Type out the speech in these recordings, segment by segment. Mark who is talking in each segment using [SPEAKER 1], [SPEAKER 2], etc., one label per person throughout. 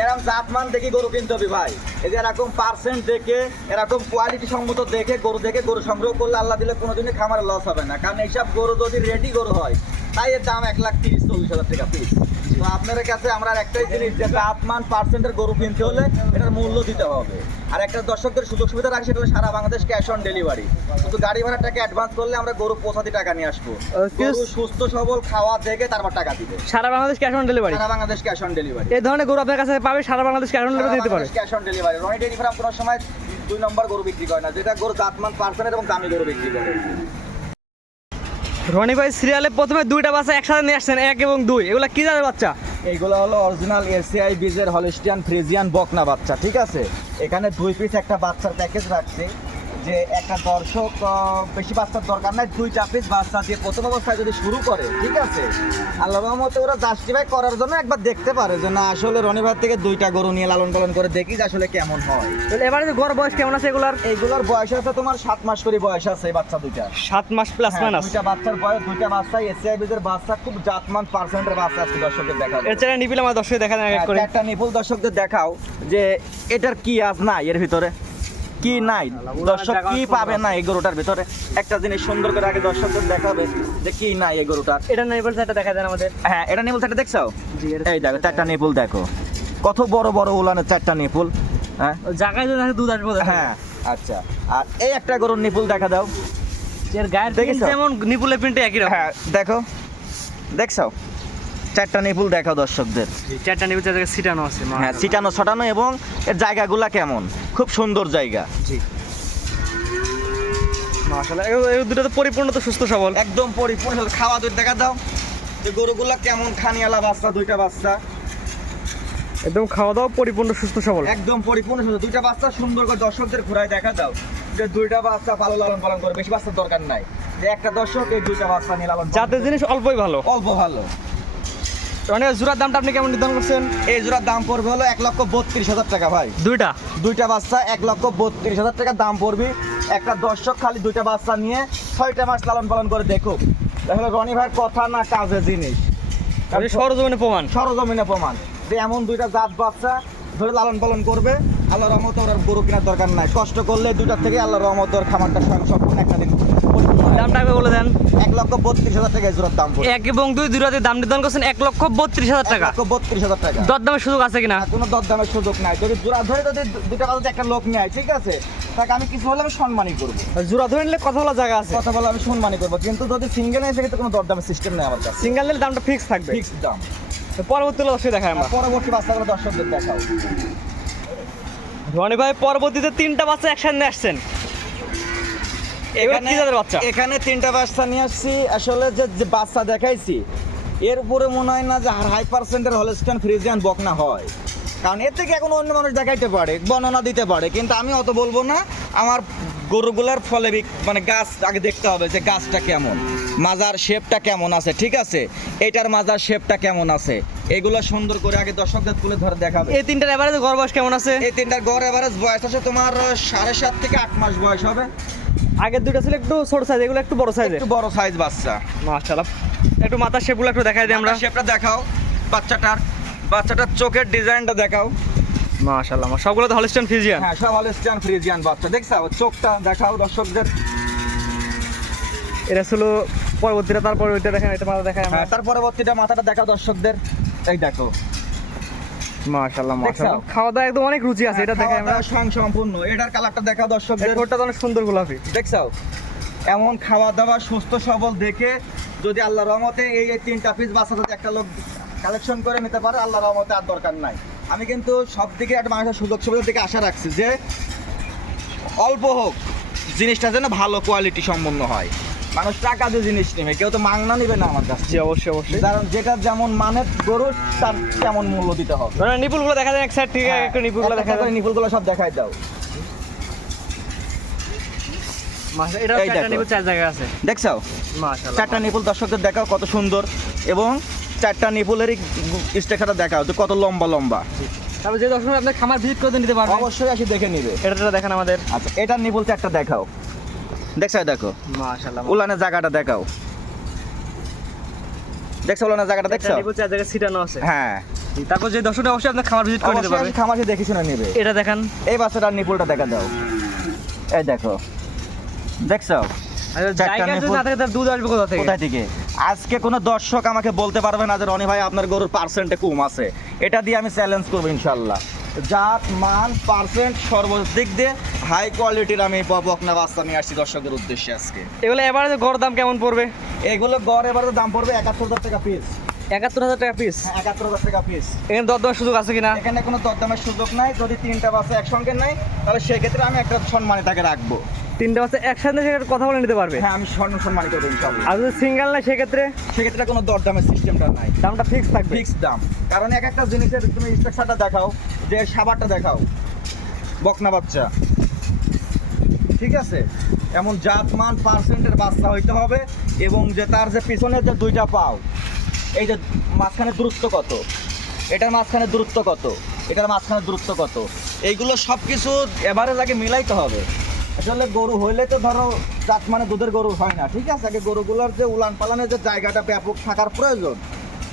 [SPEAKER 1] এরকম জাতমান দেখে গরু কিনতে হবে ভাই। এই যে এরকম পার্সেন্ট দেখে, এরকম কোয়ালিটি সম্মত দেখে গরু দেখে গরু সংগ্রহ করলে আল্লাহ দিলে কোনোদিনই খামারে লস হবে না। কারণ এইসব গরু যদি রেডি গরু হয় তাই এর দাম এক লাখ তিরিশ চল্লিশ হাজার টাকা পিস তো আপনাদের কাছে আমরা একটাই জিনিস যে জাতমান পার্সেন্টের গরু কিনতে হলে এটার মূল্য দিতে হবে। আর একটা দর্শকদের সুযোগ সুবিধা রাখি সেটা হলো সারা বাংলাদেশ ক্যাশ অন ডেলিভারি শুধু গাড়ি ভাড়ার টাকা অ্যাডভান্স করলে আমরা গরু পৌঁছাতে টাকা নিয়ে আসব। গরু সুস্থ সবল খাওয়া দেখে তারপর টাকা দিবে।
[SPEAKER 2] সারা বাংলাদেশ ক্যাশ অন ডেলিভারি
[SPEAKER 1] সারা বাংলাদেশ ক্যাশ অন ডেলিভারি
[SPEAKER 2] এই ধরনের গরু আপনার কাছে পাবে সারা বাংলাদেশ ক্যাশ অন ডেলিভারি দিতে পারে।
[SPEAKER 1] Cash on delivery Roni farm কোনো সময় দুই নম্বর গরু বিক্রি করে না যেটা গরু জাতমান পার্সেন্টের এবং দামি গরু বিক্রি করে।
[SPEAKER 2] রনি ভাই সিরিয়ালে প্রথমে দুইটা বাচ্চা একসাথে নিয়ে আসছেন, এক এবং দুই। এগুলো কি জাতের বাচ্চা?
[SPEAKER 1] এইগুলো হলো অরিজিনাল এসিআই বীজের হলিস্টিয়ান ফ্রিজিয়ান বকনা বাচ্চা, ঠিক আছে? এখানে দুই পিস একটা বাচ্চার প্যাকেজ রাখছে। যে একটা দর্শক বেশি বাচ্চার দরকার নাই দুইটা পিস বাচ্চা দিয়ে প্রথম অবস্থায় যদি শুরু করে ঠিক আছে? আল্লাহ রহমতে ওরা জাস্টিফাই করার জন্য একবার দেখতে পারে যে না আসলে রনিভার থেকে দুইটা গরু নিয়ে লালন পালন করে দেখি যে আসলে কেমন হয়।
[SPEAKER 2] তাহলে এবারে যে গড় বয়স কেমন আছে এগুলার?
[SPEAKER 1] এইগুলোর বয়স আছে তোমার সাত মাস করে বয়স আছে এই বাচ্চা দুইটা।
[SPEAKER 2] সাত মাস প্লাস
[SPEAKER 1] হ্যাঁ,
[SPEAKER 2] মাইনাস
[SPEAKER 1] দুইটা বাচ্চার বয়স দুইটা বাচ্চা এসিআই বীজের বাচ্চা খুব জাতমান পার্সেন্টের বাচ্চা আছে দর্শকের দেখা
[SPEAKER 2] এর চেয়ে নিবিল আমার দর্শক দেখা
[SPEAKER 1] একটা নিপুল দর্শকদের দেখাও যে এটার কি আজ নাই এর ভিতরে। কি নাই? দর্শক কি পাবে না এই গরুটার ভিতরে? একটা জিনিস সুন্দর করে আগে দর্শকদের দেখাবে যে কি নাই এই গরুটার
[SPEAKER 2] এটা নিবিল সেটা দেখা যায় আমাদের।
[SPEAKER 1] হ্যাঁ এটা নিপুল চারটা দেখছ? এই দেখো চারটা নিপুল দেখো। কত বড় বড় উলানের চারটা নিপুল হ্যাঁ?
[SPEAKER 2] জায়গায় যদি দুধ আসবে
[SPEAKER 1] হ্যাঁ আচ্ছা। আর এই একটা গরুর নিপুল দেখা দাও।
[SPEAKER 2] এর গায়ের যেমন নিপুলের প্রিন্টে একই রকম।
[SPEAKER 1] হ্যাঁ দেখো। দেখছ? চারটা নিপুল দেখাও দর্শকদের।
[SPEAKER 2] চারটা নিবিল জায়গায় সিটানো আছে
[SPEAKER 1] হ্যাঁ ছিটানো ছটানো এবং এর জায়গাগুলা কেমন? খুব সুন্দর জায়গা।
[SPEAKER 2] জি। মাশাআল্লাহ এই দুটো তো পরিপূর্ণ তো সুস্থ সবল।
[SPEAKER 1] একদম পরিপূর্ণ। খাওয়া দুধ দেখা দাও। যে গরুগুলা কেমন? খানিয়ালা বাচ্চা দুইটা বাচ্চা।
[SPEAKER 2] একদম খাওয়া দাওয়া পরিপূর্ণ সুস্থ সবল।
[SPEAKER 1] একদম পরিপূর্ণ সুন্দর দুইটা বাচ্চা সুন্দর করে দর্শকদের ঘুরায় দেখা দাও। যে দুইটা বাচ্চা ভালো লালন পালন করে বেশি বাচ্চার দরকার নাই। যে একটা দর্শক এই দুইটা বাচ্চা নিয়ে লালন
[SPEAKER 2] জাতের জিনিস অল্পই ভালো।
[SPEAKER 1] অল্প ভালো।
[SPEAKER 2] রনি জোড়ার দামটা আপনি কেমন নির্ধারণ করছেন?
[SPEAKER 1] এই জোড়ার দাম পড়বে হলো এক লক্ষ বত্রিশ হাজার টাকা ভাই।
[SPEAKER 2] দুইটা?
[SPEAKER 1] দুইটা বাচ্চা এক লক্ষ বত্রিশ হাজার টাকা দাম পড়বে। একটা দর্শক খালি দুইটা বাচ্চা নিয়ে ছয়টা মাস লালন পালন করে দেখুক। তাহলে রনি ভাইয়ের কথা না কাজের জিনিস।
[SPEAKER 2] সরজমিনে প্রমাণ।
[SPEAKER 1] সরজমিনে প্রমাণ। যে এমন দুইটা জাত বাচ্চা ধরে লালন পালন করবে আল্লাহ রহমত ওর গরু কেনার দরকার নাই। কষ্ট করলে দুইটার থেকে আল্লাহ রহমত ওর খামারটা স্বয়ং সম্পূর্ণ একটা দিন।
[SPEAKER 2] দামটা আগে বলে দেন।
[SPEAKER 1] এক লক্ষ বত্রিশ হাজার টাকা জোড়ার দাম
[SPEAKER 2] এক এবং দুই দাম নির্ধারণ করছেন এক লক্ষ বত্রিশ হাজার টাকা।
[SPEAKER 1] লক্ষ বত্রিশ হাজার টাকা।
[SPEAKER 2] দরদামের সুযোগ আছে কিনা?
[SPEAKER 1] কোনো দরদামের সুযোগ নাই। যদি জোড়া ধরে যদি একটা লোক নেয় ঠিক আছে? তাকে আমি কিছু হলে আমি সম্মানই করব।
[SPEAKER 2] জোড়া ধরে নিলে কথা জায়গা আছে।
[SPEAKER 1] কথা বলে আমি সম্মানই করব। কিন্তু যদি সিঙ্গেল সেক্ষেত্রে কোনো দরদামের সিস্টেম নেই আমার কাছে।
[SPEAKER 2] সিঙ্গেল নিলে দামটা ফিক্স থাকবে।
[SPEAKER 1] দাম।
[SPEAKER 2] পরবর্তী দেখায় আমরা।
[SPEAKER 1] পরবর্তী বাচ্চাগুলো দর্শকদের দেখাও।
[SPEAKER 2] রনি ভাই পরবর্তীতে তিনটা বাচ্চা একসাথে নিয়ে আসছেন। বাচ্চা?
[SPEAKER 1] এখানে তিনটা বাচ্চা নিয়ে আসছি। আসলে যে বাচ্চা দেখাইছি এর উপরে মনে হয় না যে হাই পার্সেন্টের হলস্টান ফ্রিজিয়ান বকনা হয়। কারণ এর থেকে এখন অন্য মানুষ দেখাইতে পারে বর্ণনা দিতে পারে। কিন্তু আমি অত বলব না আমার গরুগুলার ফলে মানে গাছ আগে দেখতে হবে যে গাছটা কেমন মাজার শেপটা কেমন আছে ঠিক আছে? এটার মাজার শেপটা কেমন আছে? এগুলো সুন্দর করে আগে দর্শকদের তুলে ধরে দেখাবে।
[SPEAKER 2] এই তিনটার এবারে গড় বয়স কেমন আছে?
[SPEAKER 1] এই তিনটার গড় এভারেজ বয়স আছে তোমার সাড়ে সাত থেকে আট মাস বয়স হবে।
[SPEAKER 2] আগের দুটো ছিল একটু ছোট সাইজ এগুলো একটু বড় সাইজের
[SPEAKER 1] একটু বড় সাইজ বাচ্চা।
[SPEAKER 2] মাশাআল্লাহ। একটু মাথার শেপগুলো একটু দেখাই দিই আমরা।
[SPEAKER 1] শেপটা দেখাও বাচ্চাটার বাচ্চাটার চোখের ডিজাইনটা দেখাও।
[SPEAKER 2] মাশাআল্লাহ সবগুলো তো হলিস্টান ফিজিয়ান
[SPEAKER 1] হ্যাঁ সব হলিস্টিয়ান ফ্রিজিয়ান বাচ্চা। দেখছাও চোখটা দেখাও দর্শকদের।
[SPEAKER 2] এটা ছিল পরবর্তীটা তারপর ওইটা দেখেন এটা মাথা দেখায় আমরা।
[SPEAKER 1] হ্যাঁ তার পরবর্তীটা মাথাটা দেখাও দর্শকদের। এই দেখো।
[SPEAKER 2] মাশাআল্লাহ? মাশাআল্লাহ। খাওয়া দাওয়া একদম অনেক রুচি আছে এটা দেখাই আমরা
[SPEAKER 1] খাওয়া স্বয়ং সম্পূর্ণ এটার কালারটা দেখাও দর্শকদের।
[SPEAKER 2] ঠোঁটটা তো অনেক সুন্দর গোলাপি।
[SPEAKER 1] দেখছাও এমন খাওয়া দাওয়া সুস্থ সবল দেখে যদি আল্লাহ রহমতে এই তিনটা পিস বাচ্চা যদি একটা লোক কালেকশন করে নিতে পারে আল্লাহ রহমতে আর দরকার নাই। আমি কিন্তু সব দিকে একটা মানুষের সুযোগ সুবিধার দিকে আশা রাখছি যে অল্প হোক জিনিসটা যেন ভালো কোয়ালিটি সম্পন্ন হয়। মানুষ টাকা দিয়ে জিনিস নেবে কেউ তো মাংনা নেবে না আমার কাছে।
[SPEAKER 2] জি অবশ্যই অবশ্যই।
[SPEAKER 1] কারণ যেটা যেমন মানের গরু তার তেমন মূল্য দিতে হবে।
[SPEAKER 2] মানে নিপুলগুলো দেখা যায় এক সাইড থেকে
[SPEAKER 1] হ্যাঁ,
[SPEAKER 2] একটু নিপুলগুলো দেখা যায়।
[SPEAKER 1] নিপুলগুলো সব দেখাই দাও।
[SPEAKER 2] মাশাআল্লাহ এটা চারটা নিপুল চার জায়গায় আছে।
[SPEAKER 1] দেখছ? চারটা নিপুল দর্শকদের দেখাও কত সুন্দর এবং চারটা নিপুলেরই স্টেখাটা দেখাও যে কত লম্বা লম্বা।
[SPEAKER 2] তারপর যে দর্শক আপনার খামার ভিজিট করে নিতে পারবেন
[SPEAKER 1] অবশ্যই আসি দেখে নিবে।
[SPEAKER 2] এটা দেখেন আমাদের।
[SPEAKER 1] আচ্ছা এটার নিপুল চারটা দেখাও। দেখছ দেখো। উলানের জায়গাটা দেখাও। দেখছ উলানের জায়গাটা দেখছ?
[SPEAKER 2] ছিটানো আছে।
[SPEAKER 1] হ্যাঁ।
[SPEAKER 2] তারপর যে অবশ্যই আপনার খামার ভিজিট করে নিতে পারবে।
[SPEAKER 1] অবশ্যই দেখে শুনে নেবে।
[SPEAKER 2] এটা দেখান।
[SPEAKER 1] এই বাচ্চাটার নিপুলটা দেখা দাও। এই দেখো। দেখছ? আজকে কোনো দর্শক আমাকে বলতে পারবে না যে রনি ভাই আপনার গরুর পার্সেন্টে কম আছে। এটা দিয়ে আমি চ্যালেঞ্জ করব ইনশাল্লাহ জাত মান পারফেক্ট সর্বদিক দিয়ে হাই কোয়ালিটির আমি বকনা বাস্তা নিয়ে আসছি দর্শকদের উদ্দেশ্যে আজকে।
[SPEAKER 2] এগুলো এবারে গড় দাম কেমন পড়বে?
[SPEAKER 1] এগুলো গড় এবারে দাম পড়বে একাত্তর হাজার টাকা পিস
[SPEAKER 2] একাত্তর হাজার টাকা পিস
[SPEAKER 1] একাত্তর হাজার টাকা পিস
[SPEAKER 2] এখানে দরদামের সুযোগ আছে কিনা?
[SPEAKER 1] এখানে কোনো দরদামের সুযোগ নাই। যদি তিনটা বাচ্চা একসঙ্গে নেয় তাহলে সেক্ষেত্রে আমি একটা সম্মানে তাকে রাখব।
[SPEAKER 2] তিনটা বাচ্চা একসাথে সেখানে কথা বলে নিতে পারবে?
[SPEAKER 1] হ্যাঁ আমি স্বর্ণ সম্মানিত ইনশাল্লাহ
[SPEAKER 2] আর যদি সিঙ্গেল না সেক্ষেত্রে?
[SPEAKER 1] সেক্ষেত্রে কোনো দরদামের সিস্টেমটা নাই।
[SPEAKER 2] দামটা ফিক্স থাকবে?
[SPEAKER 1] ফিক্স দাম। কারণ এক একটা জিনিসের তুমি স্ট্রাকচারটা দেখাও যে সাবারটা দেখাও। বকনা বাচ্চা। ঠিক আছে? এমন জাত মান পার্সেন্টের বাচ্চা হইতে হবে এবং যে তার যে পিছনের যে দুইটা পাও এই যে মাঝখানে দূরত্ব কত? এটার মাঝখানে দূরত্ব কত? এটার মাঝখানে দূরত্ব কত? এইগুলো সব কিছু এভারেজ আগে মিলাইতে হবে। আসলে গরু হইলে তো ধরো জাত মানে দুধের গরু হয় না ঠিক আছে? আগে গরুগুলোর যে উলান পালানের যে জায়গাটা ব্যাপক থাকার প্রয়োজন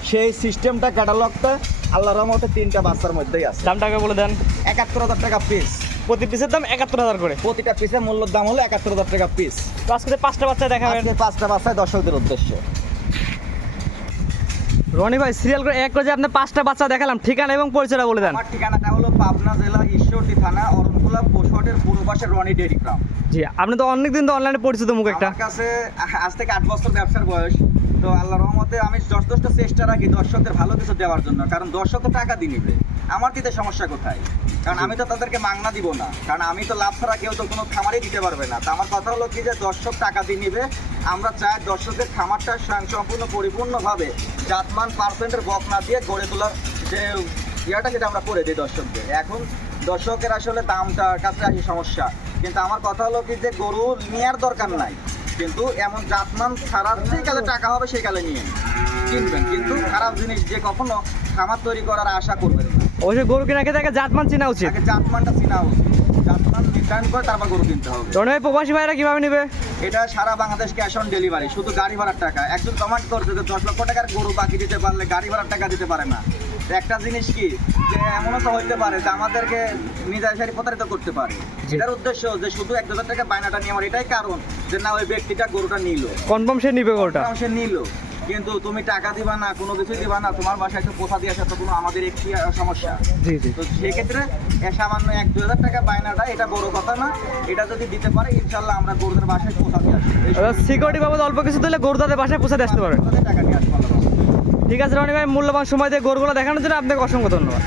[SPEAKER 1] সেই সিস্টেমটা ক্যাটালগটা আল্লাহ রহমতে তিনটা বাচ্চার মধ্যেই আছে।
[SPEAKER 2] দামটা আগে বলে দেন।
[SPEAKER 1] একাত্তর হাজার টাকা পিস
[SPEAKER 2] প্রতি পিসের দাম একাত্তর হাজার করে।
[SPEAKER 1] প্রতিটা পিসের মূল্যের দাম হলো একাত্তর হাজার টাকা পিস
[SPEAKER 2] তো আজকে পাঁচটা বাচ্চা দেখাবেন।
[SPEAKER 1] আজকে পাঁচটা বাচ্চায় দর্শকদের উদ্দেশ্যে।
[SPEAKER 2] রনি ভাই সিরিয়াল করে এক করে যে আপনি পাঁচটা বাচ্চা দেখালাম ঠিকানা এবং পরিচয়টা বলে দেন।
[SPEAKER 1] আমার ঠিকানাটা হলো পাবনা জেলা ঈশ্বরদী থানা অরণকুলা পশুহাটের পূর্ব পাশে রনি ডেরি ফার্ম।
[SPEAKER 2] জি আপনি তো অনেকদিন তো অনলাইনে পরিচিত মুখ একটা।
[SPEAKER 1] আমার কাছে আজ থেকে আট বছর ব্যবসার বয়স। তো আল্লাহ রহমতে আমি যথেষ্ট চেষ্টা রাখি দর্শকদের ভালো কিছু দেওয়ার জন্য। কারণ দর্শক তো টাকা দিয়ে নিবে। আমার দিতে সমস্যা কোথায়? কারণ আমি তো তাদেরকে মাংনা দিব না। কারণ আমি তো লাভ ছাড়া কেউ তো কোনো খামারই দিতে পারবে না। তো আমার কথা হলো কি যে দর্শক টাকা দিয়ে নিবে। আমরা চাই দর্শকের খামারটা স্বয়ং সম্পূর্ণ পরিপূর্ণভাবে জাতমান পার্সেন্টের বক না দিয়ে গড়ে তোলার যে ইয়াটা সেটা আমরা করে দিই দর্শকদের। এখন দর্শকের আসলে দামটার কাছে আসে সমস্যা। কিন্তু আমার কথা হলো কি যে গরু নেওয়ার দরকার নাই। কিন্তু এমন জাতমান ছাড়ার যে কালে টাকা হবে সেই কালে নিয়ে কিনবেন। কিন্তু খারাপ জিনিস যে কখনো খামার তৈরি করার আশা করবেন না।
[SPEAKER 2] অবশ্যই গরু কেনা খেতে আগে জাতমান চেনা উচিত।
[SPEAKER 1] আগে জাতমানটা চিনা উচিত। জাতমান নির্ধারণ করে তারপর গরু কিনতে হবে।
[SPEAKER 2] প্রবাসী ভাইরা কীভাবে নেবে?
[SPEAKER 1] এটা সারা বাংলাদেশ ক্যাশ অন ডেলিভারি শুধু গাড়ি ভাড়ার টাকা। একজন কমান্ড করছে যে দশ লক্ষ টাকার গরু বাকি দিতে পারলে গাড়ি ভাড়ার টাকা দিতে পারে না। একটা জিনিস কি যে এমনও তো হইতে পারে যে আমাদেরকে নিজের সারি প্রতারিত করতে পারে। এটার উদ্দেশ্য যে শুধু এক হাজার টাকা বায়নাটা নিয়ে আমার এটাই কারণ যে না ওই ব্যক্তিটা গরুটা নিল।
[SPEAKER 2] কনফার্ম সে নিবে গরুটা?
[SPEAKER 1] সে নিল। কিন্তু তুমি টাকা দিবা না কোনো কিছু দিবা না তোমার বাসায় একটু পোষা দিয়ে আসা তো কোনো আমাদের একটি সমস্যা।
[SPEAKER 2] জি জি।
[SPEAKER 1] তো সেক্ষেত্রে সামান্য এক দু হাজার টাকা বায়নাটা এটা বড় কথা না এটা যদি দিতে পারে ইনশাল্লাহ আমরা গরুদের বাসায় পোষা দিয়ে আসব।
[SPEAKER 2] সিকিউরিটি বাবদ অল্প কিছু দিলে গরু তাদের বাসায় পৌঁছাতে আসতে পারে।
[SPEAKER 1] টাকা নিয়ে আসব।
[SPEAKER 2] ঠিক আছে রনি ভাই মূল্যবান সময় দিয়ে গোরগুলো দেখানোর জন্য আপনাকে অসংখ্য ধন্যবাদ।